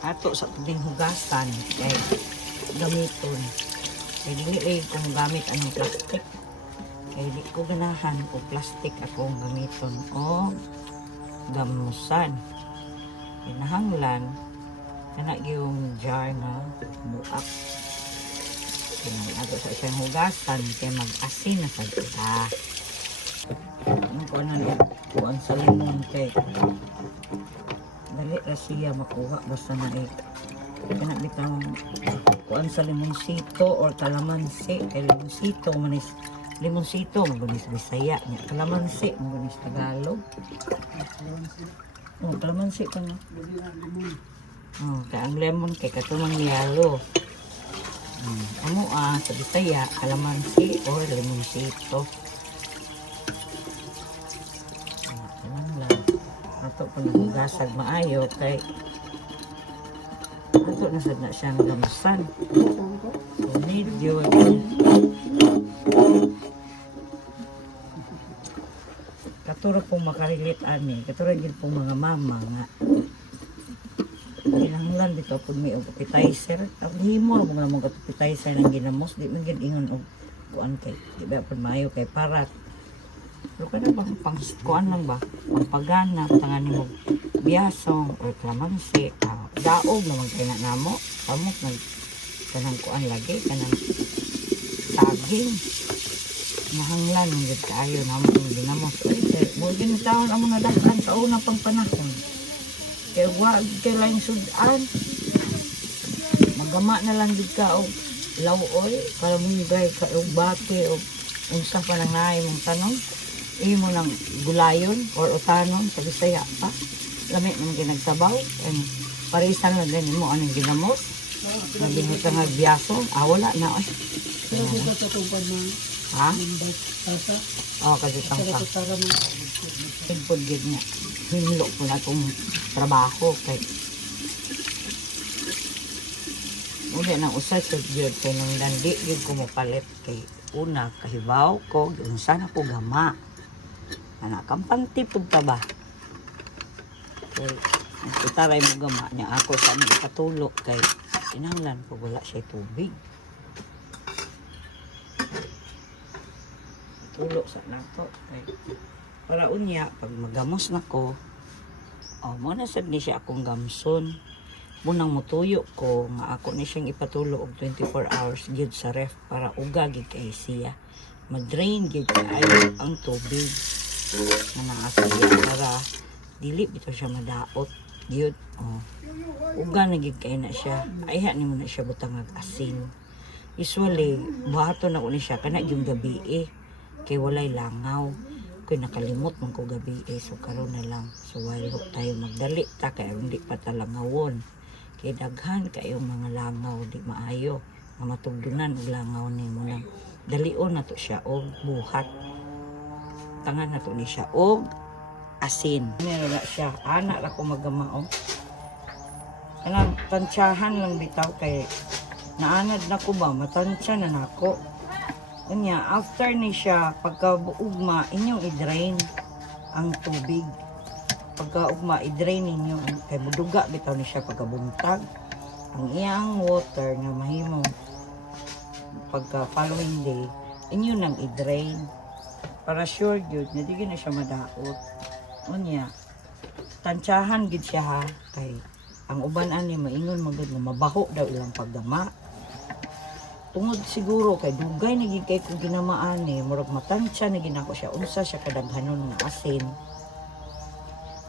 Ato sa pagding hugasan kay gamiton. Kay dili ko gamit anong plastic. Kay di ko ganahan o plastic akong gamiton o gamusan. Kinahanglan kana yung jar na buak. Ato sa siyang hugasan kay mag-asin na sa kita. Ano ko na kuan sa limon kay dali ra siya makuha basta na kana bitaw kuan sa limonsito or kalamansi. Kay limonsito manis limonsito magunis Bisaya nya, kalamansi magunis Tagalog. Oh, kalamansi ka na. Oh, kay ang lemon kay katumang yalo. Amo sa Bisaya kalamansi or limonsito. Ato pag hugasag maayo kay ato na sad na siyang gamusan. So medyo katuro pong makarilit ani, katuro gid pong mga mama nga kinahanglan dito pag may appetizer. Tapos himo mo nga mga appetizer ng ginamos, di man gid ingon og kuan kay di ba pud maayo kay parat. Pero kada bang pang kuan lang ba? Pagpagana tangan nimo biyasong or kalamansi, daog naman kay na namo, samok nag kanang kuan lagi kanang saging. Nahanglan ng gid kaayo namo ang ginamos. Ay, mo gin taon amo nadaghan sa una pang panahon. Kay wag kay lain sudan. Magama na lang gid ka og lawoy para mo gay ka og bati og unsa pa nang naay mong tanom. Imo nang gulayon or utanon sa Bisaya pa. Lami nang ginagsabaw. Parisan lang din mo anong ginamos. Naging ka nga biyaso. Wala na. Ha? Oo, kasi tangka. Pagpod gid niya. Hinlo ko na itong trabaho. Kay muli nang usay sa Diyod. Kay nang landi gid ko mapalit. Kay una, kahibaw ko. Unsa na ko gama. Anak, kampanti po ka ba? Kay, itaray mo gama niya ako sa mga katulog kay inanglan po wala siya tubig. Tulog sa nato. Kay, para unya, pag magamos na ko, muna sad ni siya akong gamson. Munang mutuyo ko, nga ako ni siyang ipatulo og 24 hours gid sa ref para ugagi kay siya. Madrain gid kaayo ang tubig. Na naasaya para dili bitaw siya madaot gyud. Uga na gid kay na siya ayha nimo na siya butang ag asin. Usually buhaton na ko ni siya kana yung gabi kay walay langaw kay nakalimot man ko gabi so karon na lang so while tayo magdali ta kay hindi pa talangawon kay daghan kayo mga langaw di maayo nga matugdunan og langaw nimo nang dalion na to siya og buhat tangan na to ni siya o asin. Meron na siya. Anak ako magamao. Kanang tansyahan lang bitaw kay naanad na ko ba. Matansya na nako. Kanya, after ni siya, pagkaugma, inyong i-drain ang tubig. Pagkaugma, i-drain ninyo. Kay muduga bitaw ni siya pagkabuntag. Ang iyang water na mahimong pagka following day, inyo nang i-drain. Para sure gyud na di na siya madaot. Unya, tansyahan gid siya ha kay ang uban ani maingon magud nga mabaho daw ilang paggama. Tungod siguro kay dugay na gid kay ko ginamaan ni murag matansya na ginako siya unsa siya kadaghanon nga asin.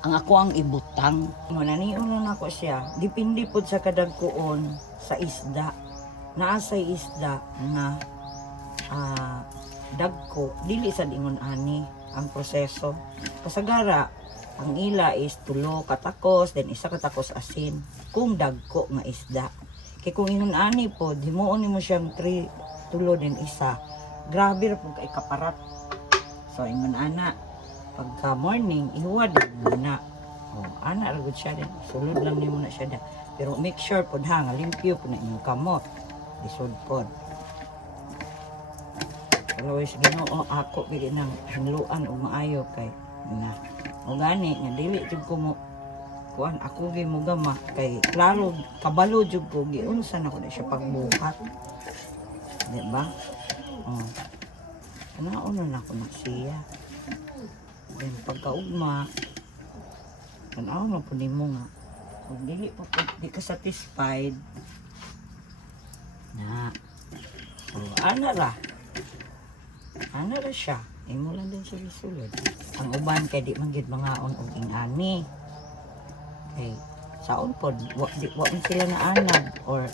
Ang ako ang ibutang. Mananiunon ako siya. Dipindi pod sa kadagkuon sa isda. Naa sa isda na dagko dili sa ingon ani ang proseso kasagara ang ila is tulo katakos then isa katakos asin kung dagko nga isda kay kung ingon ani po himuon nimo siyang 3 tulo din isa grabe ra pud kay kaparat so ingon ana pagka morning ihuwad mo na ana ra gud siya din sulod lang nimo na siya da pero make sure pud ha nga limpyo pud na inyong kamot isod pod. Always Ginoo ako gid nang hinluan og maayo kay na o gani nga dili jud ko mo kuan ako gyud mo gama kay klaro kabalo jud ko giunsa na ko na siya pagbuhat. Di ba? Oh. Ano na ko na siya. Then pagkaugma tanaw na po nimo nga. Kung dili pa di ka satisfied na. Oh, ana ra siya. Imo lang din siya gisulod. Ang uban kay di man gid mga og ingani. Okay. Saon po, wa man sila na anad or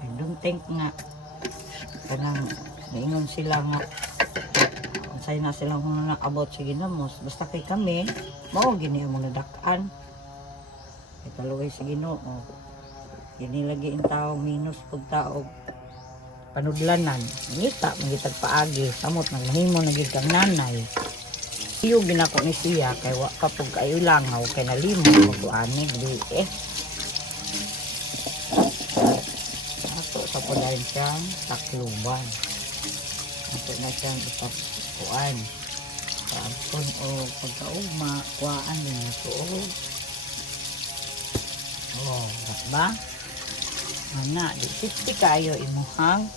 I don't think nga kanang naingon sila nga unsay na sila kung about sa ginamos. Basta kay kami, mao gini ang mga dakan. Kay talugay sa Ginoo. Gini lagi ang tao minus pag taog panudlanan. Ngita, magitag paagi. Samot, naghimo na gid kang nanay. Iyo ginako ni siya kay wa kapag kayo langaw kay nalimo ko ani dili ato sa pudayon siyang takluban ato na siyang itapuan pagkon o pagkaugma kuhaan din ito ba ana di 50 kayo imuhang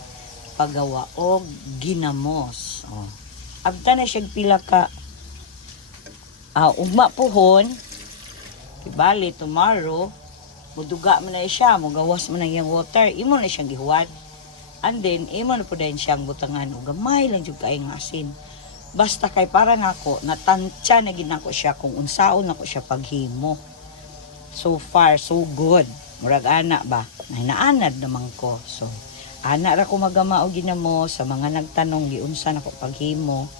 pagawa og ginamos abta na siya pila ka ugma pohon, ibali tomorrow, muduga mo na siya, mugawas mo na yung water, imo na siyang gihuwad. And then, imo na po din siyang butangan, gamay lang yung kaing asin. Basta kay para nako, natansya na ginako siya kung unsaon ako siya paghimo. So far, so good. Murag ana ba? Naanad naman ko. So, ana ra ko magama og ginamo sa mga nagtanong giunsa nako paghimo.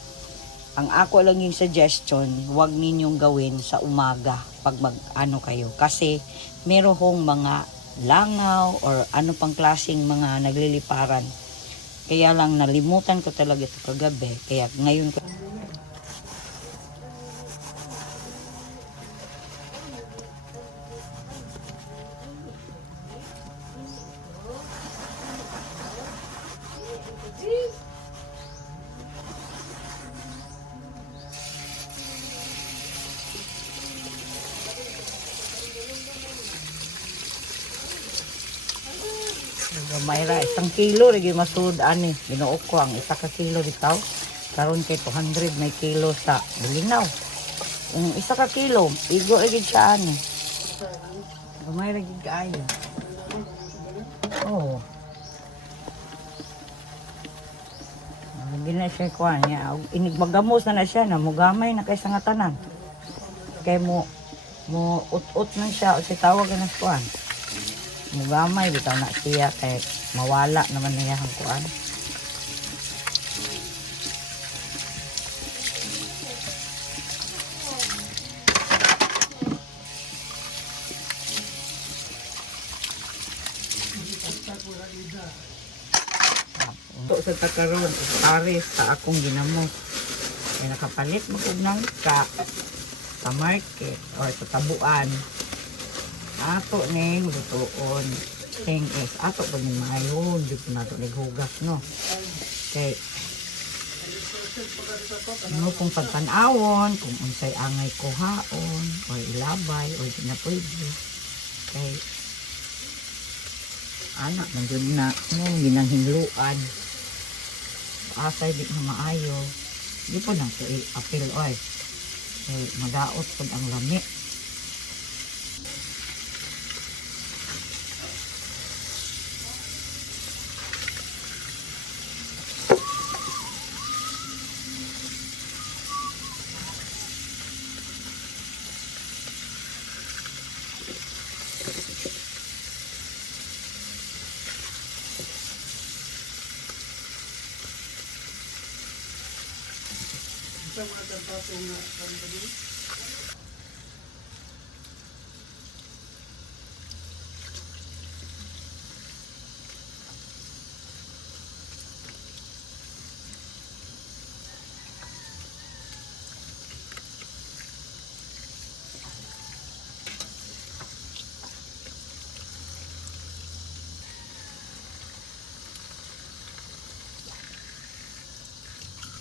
Ang ako lang yung suggestion, huwag ninyong gawin sa umaga pag mag-ano kayo. Kasi meron hong mga langaw or ano pang klaseng mga nagliliparan. Kaya lang nalimutan ko talaga ito kagabi. Kaya ngayon ko... Mayra, 1 kilo lagi masud ani. Binuok ko ang 1 ka kilo bitaw. Karon kay 200 may kilo sa Bulinaw. Ang 1 ka kilo, igo lagi siya ani. Gamay lagi kaayo. Oh. Hindi na siya kuha niya. Inigbagamos na siya na mugamay na kay nga tanan. Kay mo ut-ut man siya o si tawag na kuha. Mugamay bitaw na siya kay mawala naman niya ang kuan. Ito sa takaron, pares sa akong ginamos. Kaya nakapalit mo kong nang sa market or sa tabuan. Ato ning lutuon thing is ato pa ni mayon di ko nato naghugas no kay no kung pagtanawon kung unsay angay kuhaon o ilabay o di na pwede kay anak nandiyon na nung ginanghinluan asay di na maayo di po nang apil oy kay madaot po ang lami.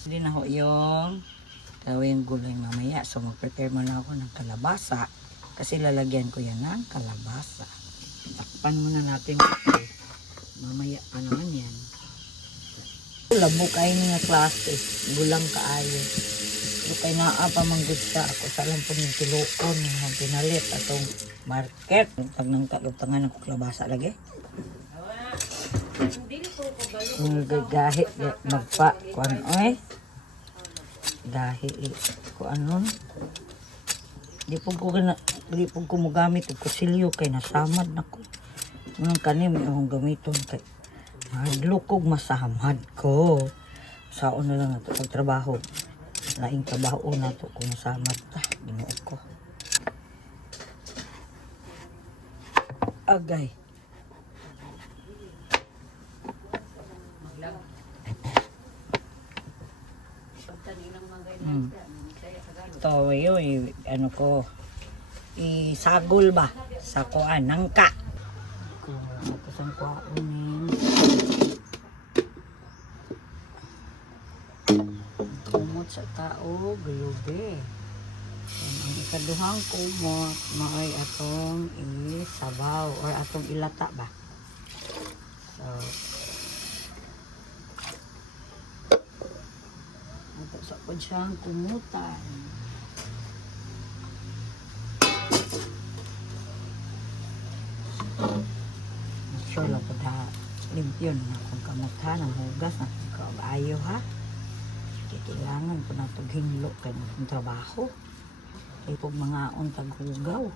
Hindi na ho yung gawin gulay mamaya. So mag-prepare muna ako ng kalabasa. Kasi lalagyan ko yan ng kalabasa. Takpan muna natin ito. Mamaya pa naman yan. Labo kayo nga klase. Gulang kaayo. So kay naa pa manggod siya. Ako sa lang po yung tiluon. Yung pinalit atong market. Pag nang kalutangan ng kalabasa lagi. Gahi. Magpa. Kuan oy. Gahi. Kuan nun. Di po ko magamit og kusilyo kay nasamad nako. Nang kanim yung gamiton kay hadlokog masamad ko. Saon na lang nato pagtrabaho. Laing trabaho na to kung masamad ta. Ginoo ko. Agay. Ito yun, ano ko, isagol ba? Sa kuan, nangka. Tapos ang kuaunin. Kumot sa tao, gulube. Ang ikaduhang kumot, maay atong isabaw or atong ilata ba? So, ito sa po siyang kumutan. Sure lang po na limpyo na kung kamuthan ang hugas na kaayo ha. Kailangan po na itong hinlo kayo ng trabaho. Ipog mga untag hugaw.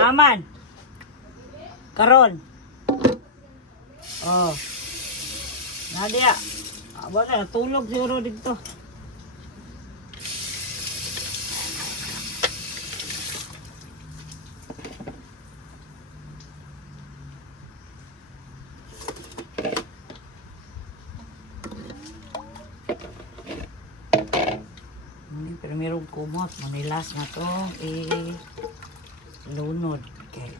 Aman. Karon. Oh. Nadia. Aba na, natulog siguro dito. Pero merong kumot. Manilas na to. Lunod. Okay.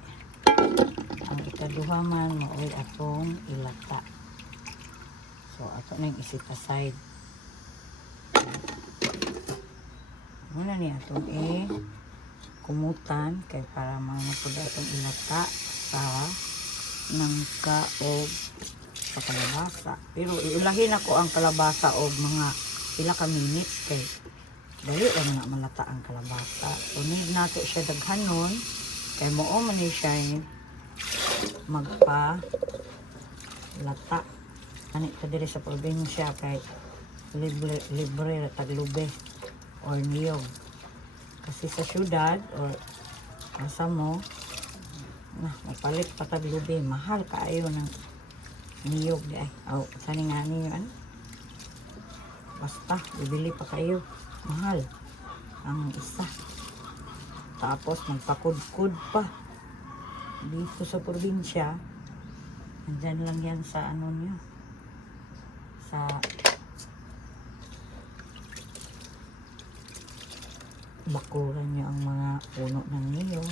Ang ikaduha man maoy atong ilata. So ato na yung isit aside. Muna niya atong kumutan kay para manapod atong ilata sa nangka o sa kalabasa. Pero iulahin ako ang kalabasa o mga pila ka minutes kay dali lang na malata ang kalabasa. So need nato siya daghanon kay mao man ni siya magpa lata. Ani ta diri sa probinsya kay libre taglube or niyog. Kasi sa syudad or asa mo mapalit pa taglube, mahal kaayo ng niyog di ay. Aw sani nga niyo ano? Basta bibili pa kayo, mahal ang isa. Tapos magpakudkud pa dito sa probinsya. Andyan lang yan sa ano nyo, sa bakuran nyo ang mga puno ng niyog.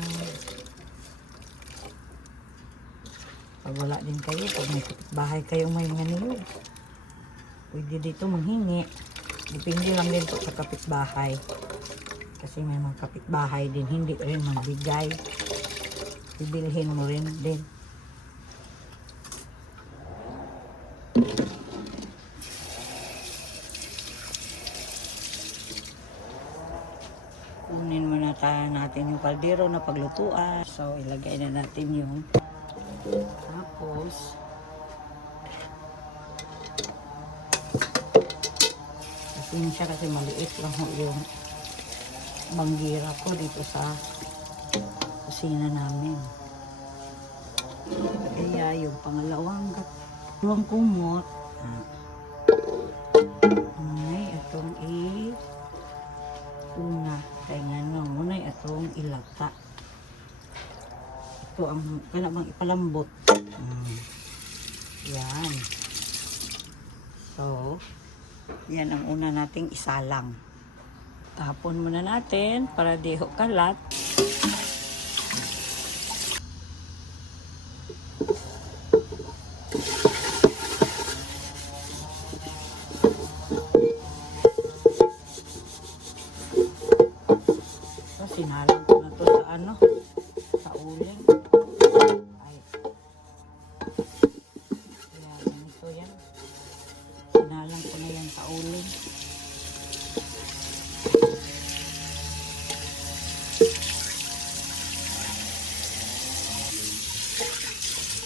Pag wala din kayo, pag may bahay kayong may mga niyog, pwede dito manghingi. Depende lang din po sa kapitbahay. Kasi may mga kapitbahay din, hindi rin magbigay. Bibilhin mo rin din. Kunin muna natin yung kaldero na paglutuan. So, ilagay na natin yung tapos kasi siya kasi maliit lang yung banggira ko dito sa kusina namin. Kaya yung pangalawang kumot may atong una kaya nga no muna atong ilata. Ito ang kanabang ipalambot. Yan. So yan ang una nating isalang. Tapon muna natin para di ho kalat.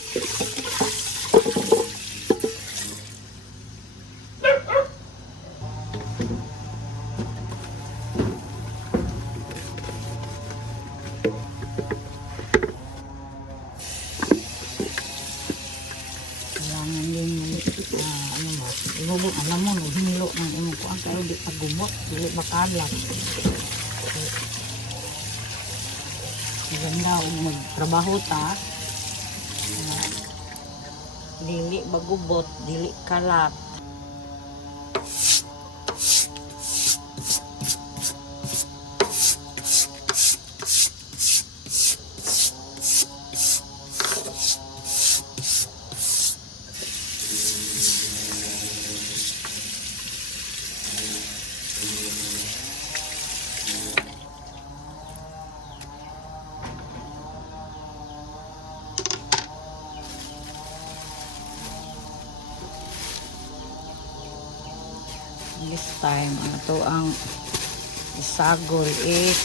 Kailangan din ano mo, ilubog, alam mo, hinilo ng imo ko ang kayo di pagumot, dili makalat. Maganda kung magtrabaho ta, dili bagubot, dili kalat. This time, ito ang isagol is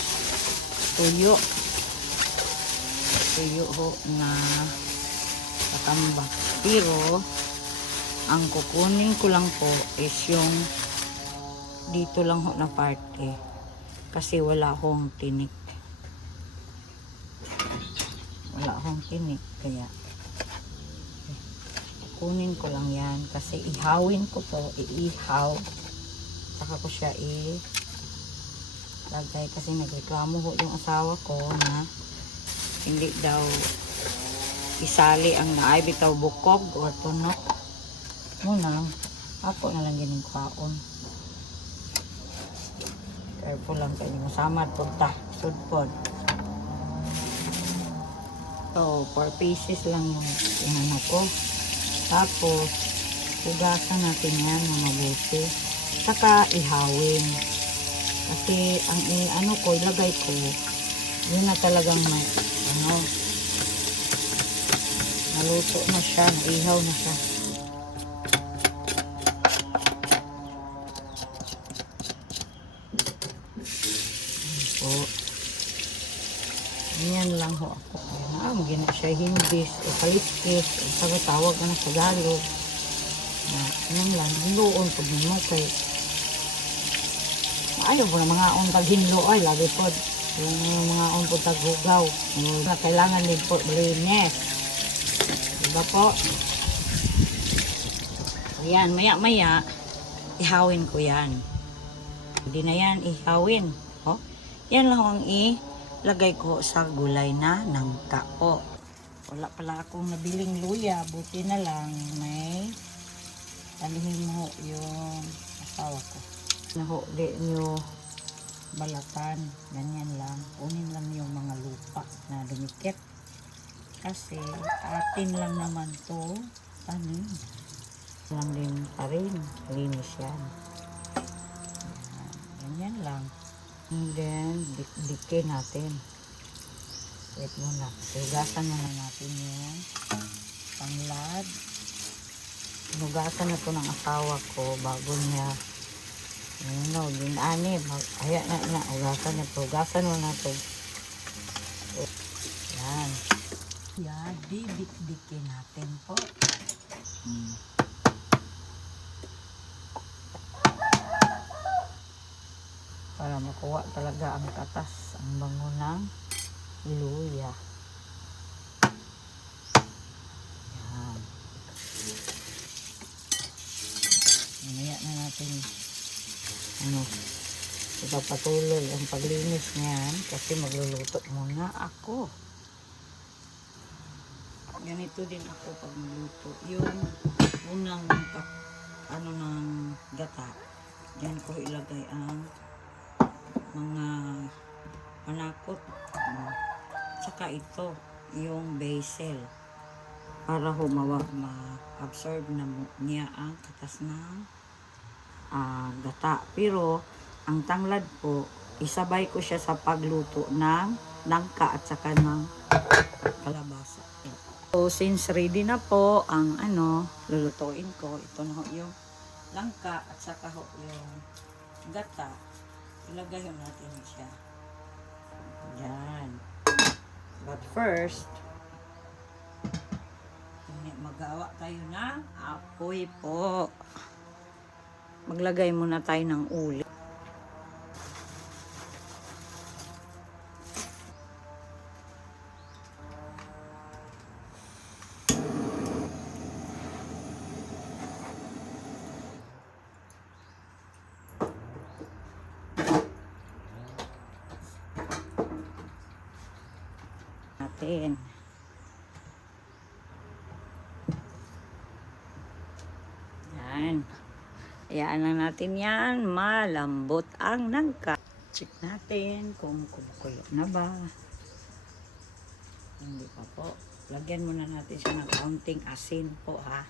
tuyo. Tuyo ho na katambak. Pero, ang kukunin ko lang po is yung dito lang ho na parte. Kasi wala akong tinik. Wala akong tinik. Kaya, kunin ko lang yan. Kasi ihawin ko to. Iihaw. Saka ko siya lagay kasi nagreklamo ho yung asawa ko na hindi daw isali ang naay bitaw bukog or tunok. Muna, ako na lang gining kaon. Careful lang kayo masamad punta. Sudpod. So, 4 pieces lang yung inano ko. Tapos, hugasan natin yan na mabuti. Saka ihawin. Kasi ang ano ko, ilagay ko, yun na talagang naluto na siya, naihaw na siya. So, yan lang ho ako. Gina siya himbis, o kaliskis, o sabi tawag na sa Tagalog. Yan lang, hinloon pag mo kay ayaw po na mga on paghinlo ay lagi po yung mga on po taghugaw na kailangan din po linis, diba po? Ayan, maya maya ihawin ko yan, hindi na yan ihawin, oh. Yan lang ang ilagay ko sa gulay na nangka po. Wala pala akong nabiling luya, buti na lang may alihin mo yung asawa ko. Nahuli nyo balatan, ganyan lang. Kunin lang yung mga lupa na dumikit. Kasi atin lang naman to tanim. Lang din pa rin, linis yan. Ganyan lang. And then, dikin natin. Wait muna. Hugasan muna natin yung panglad. Hugasan na to ng asawa ko bago niya ginani. Ayan na, hugasan na to. Hugasan mo na to. Yan. Yan, didik-dikin natin po. Para makuha talaga ang katas, ang bango ng luya. Yan. Mamaya na natin ipapatuloy ang paglinis niyan kasi magluluto muna ako. Ganito din ako pag magluto. Yung unang ng gata, diyan ko ilagay ang mga panakot. Saka ito, yung basil. Para ma-absorb na niya ang katas ng gata. Pero ang tanglad po, isabay ko siya sa pagluto ng nangka at saka ng kalabasa. So since ready na po ang lulutuin ko, ito na ho yung langka at saka ho yung gata. Ilagay ho natin siya. Yan. But first, Gawa tayo ng apoy po. Maglagay muna tayo ng uli. Natin. Yan. Hayaan lang natin yan. Malambot ang nangka. Check natin kung kumukulo na ba. Hindi pa po. Lagyan muna natin siya ng kaunting asin po ha.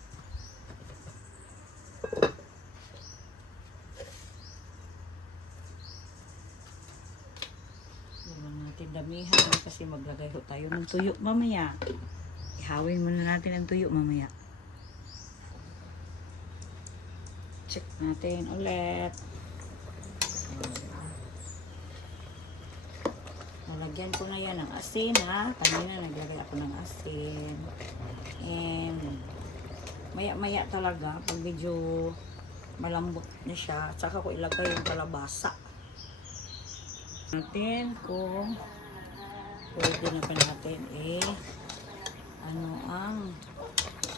Huwag natin damihan kasi maglagay ho tayo ng tuyo mamaya. Ihawin muna natin ang tuyo mamaya. Check natin ulit. Nalagyan ko na yan ng asin ha. Kanina naglagay ako ng asin. And maya-maya talaga pag medyo malambot na siya, saka ko ilagay yung kalabasa. Natin kung pwede na pa natin ano ang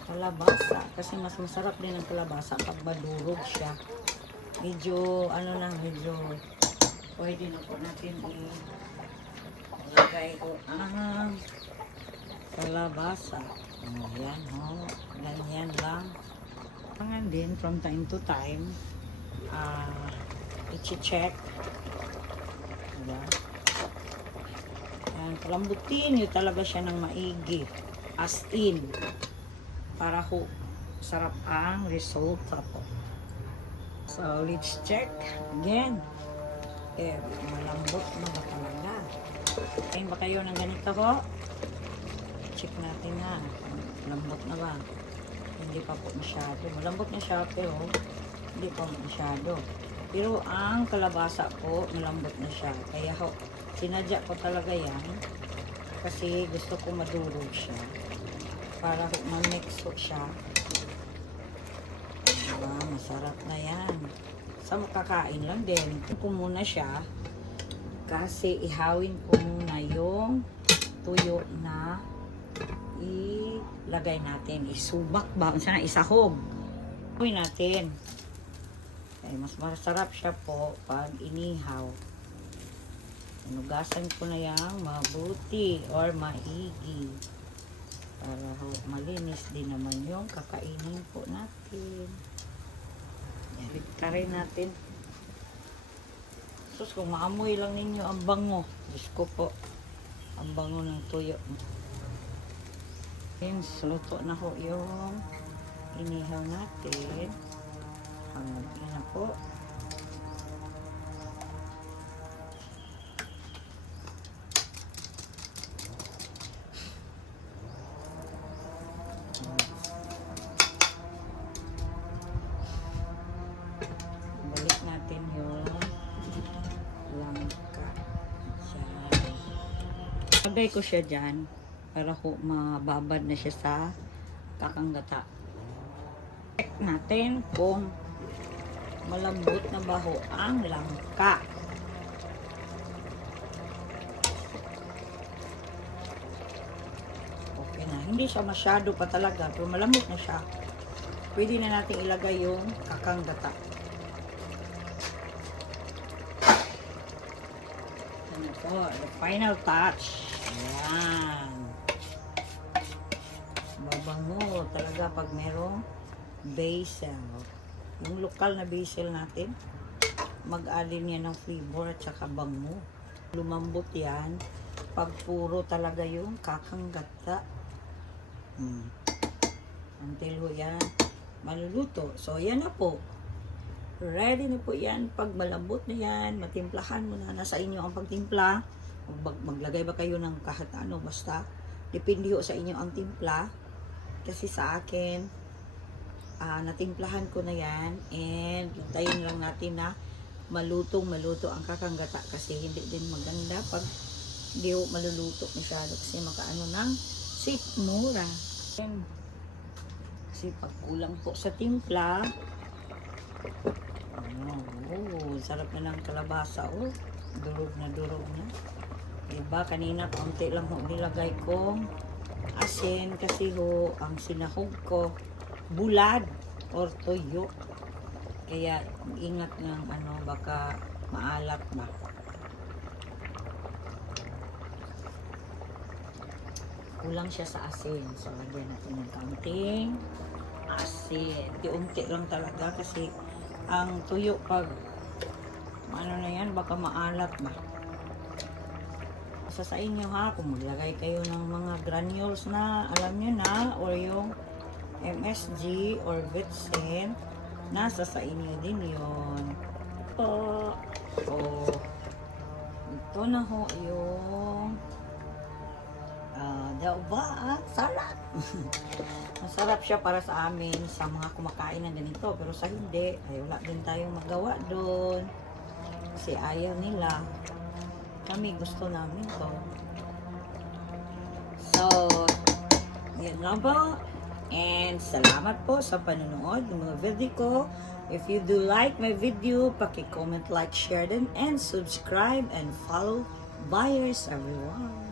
kalabasa. Kasi mas masarap din ang kalabasa pag madurog siya. Medyo medyo pwede na po natin ilagay ko ang kalabasa. Ayan ho. Ganyan lang. Kailangan din from time to time i-check. Diba? Ayan, palambutin nyo talaga siya ng maigi. As in. Para ho sarap ang resulta po. So, let's check again. Malambot na ba talaga? Kain ba kayo ng ganito ho? Check natin na. Malambot na ba? Hindi pa po masyado. Malambot na siya pero hindi pa masyado. Pero ang kalabasa po, malambot na siya. Kaya ho, sinadya ko talaga yan. Kasi gusto ko madurog siya. Para ho, ma-mix ho siya. Diba? Masarap na yan. Sa makakain lang din. Ko muna siya. Kasi ihawin ko muna yung tuyo na ilagay natin. Isubak ba? Sana isahog. Ihawin natin. Ay, mas masarap siya po pag inihaw. Inugasan ko na yung mabuti or maigi. Para ho, malinis din naman yung kakainin po natin. Ikarin natin. Sus, kung maamoy lang ninyo ang bango. Diyos ko po. Ang bango ng tuyo. Ayan, luto na ho yung inihaw natin. Hanggang na po. Balik natin yung langka. Lagay ko siya dyan para ho mababad na siya sa kakanggata. Check natin kung malambot na ba ho ang langka. Okay na. Hindi siya masyado pa talaga pero malambot na siya. Pwede na natin ilagay yung kakanggata. Ano po, the final touch. Ayan. Mabango talaga pag merong basil. Yung lokal na basil natin, mag-alin yan ng flavor at saka bango. Lumambot yan pag puro talaga yung kakanggata. Until ho yan maluluto. So, yan na po. Ready na po yan. Pag malambot na yan, matimplahan mo na. Nasa inyo ang pagtimpla. Maglagay ba kayo ng kahit ano, basta. Depende ho sa inyo ang timpla. Kasi sa akin, natimplahan ko na yan. And hintayin lang natin na maluto ang kakanggata. Kasi hindi din maganda pag hindi ho maluluto masyado. Kasi makaano ng sikmura. Kasi pag kulang po sa timpla, sarap na ng kalabasa. Oh, durog na durog na. Diba, kanina kaunti lang ho nilagay kong asin kasi ho, ang sinahog ko, bulad or toyo. Kaya, ingat ng baka maalat na. Kulang siya sa asin. So, lagyan natin ng kaunting asin. Unti lang talaga kasi ang tuyo pag na yan, baka maalat na. Sa inyo ha, kung maglagay kayo ng mga granules na alam nyo na, or yung MSG or Vitsin, nasa sa inyo din yun. Ito na ho yung diba? Sarap! Masarap siya para sa amin sa mga kumakain ng ganito, pero sa hindi, ay wala din tayong magawa doon kasi ayaw nila. Kami gusto namin to. So, yun lang po. And salamat po sa panonood ng mga video ko. If you do like my video, paki-comment, like, share din, and subscribe and follow. Buyers everyone.